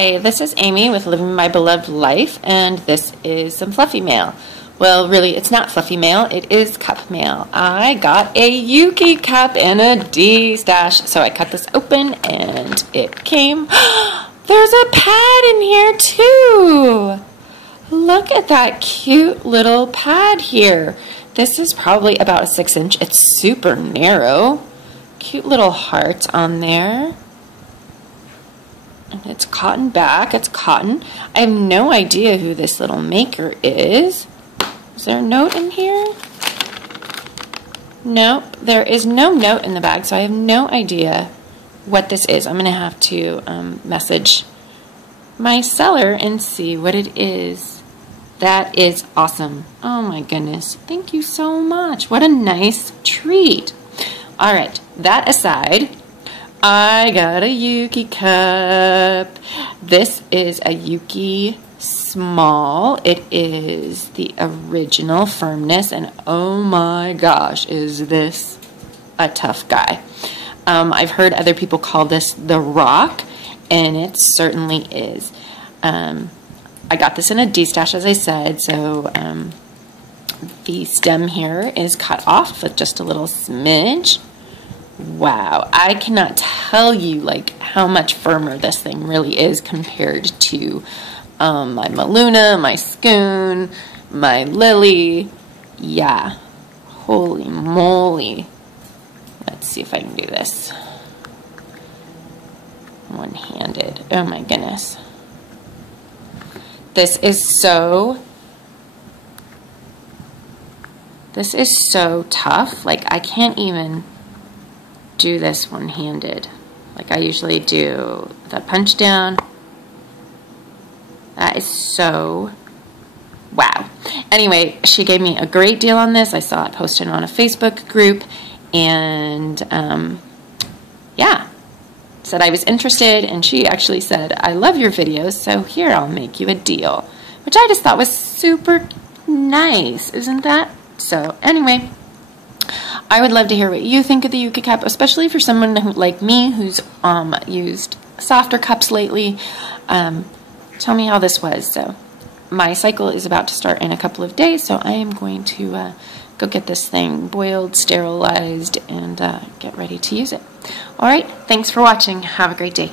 Hi, this is Amy with Living My Beloved Life, and this is some fluffy mail. Well, really, it's not fluffy mail, it is cup mail. I got a Yuki cup and a D-stash, so I cut this open and it came. There's a pad in here too! Look at that cute little pad here. This is probably about a 6-inch. It's super narrow. Cute little heart on there. And it's cotton back. It's cotton. I have no idea who this little maker is. Is there a note in here? Nope. There is no note in the bag, so I have no idea what this is. I'm going to have to message my seller and see what it is. That is awesome. Oh my goodness. Thank you so much. What a nice treat. All right. That aside, I got a Yuki cup. This is a Yuki small. It is the original firmness, and oh my gosh, is this a tough guy. I've heard other people call this the Rock, and it certainly is. I got this in a D-stash, as I said, so the stem here is cut off with just a little smidge. Wow, I cannot tell you like how much firmer this thing really is compared to my Maluna, my Scoon, my Lily. Yeah, holy moly. Let's see if I can do this one-handed. Oh my goodness. This is so tough. Like, I can't even do this one-handed like I usually do. The punch down. That is so wow. Anyway, she gave me a great deal on this. I saw it posted on a Facebook group, and yeah, said I was interested, and she actually said, I love your videos, so here, I'll make you a deal, which I just thought was super nice. Isn't that? So anyway, I would love to hear what you think of the Yuki cup, especially for someone who, like me, who's used softer cups lately. Tell me how this was. So my cycle is about to start in a couple of days, so I am going to go get this thing boiled, sterilized, and get ready to use it. All right, thanks for watching. Have a great day.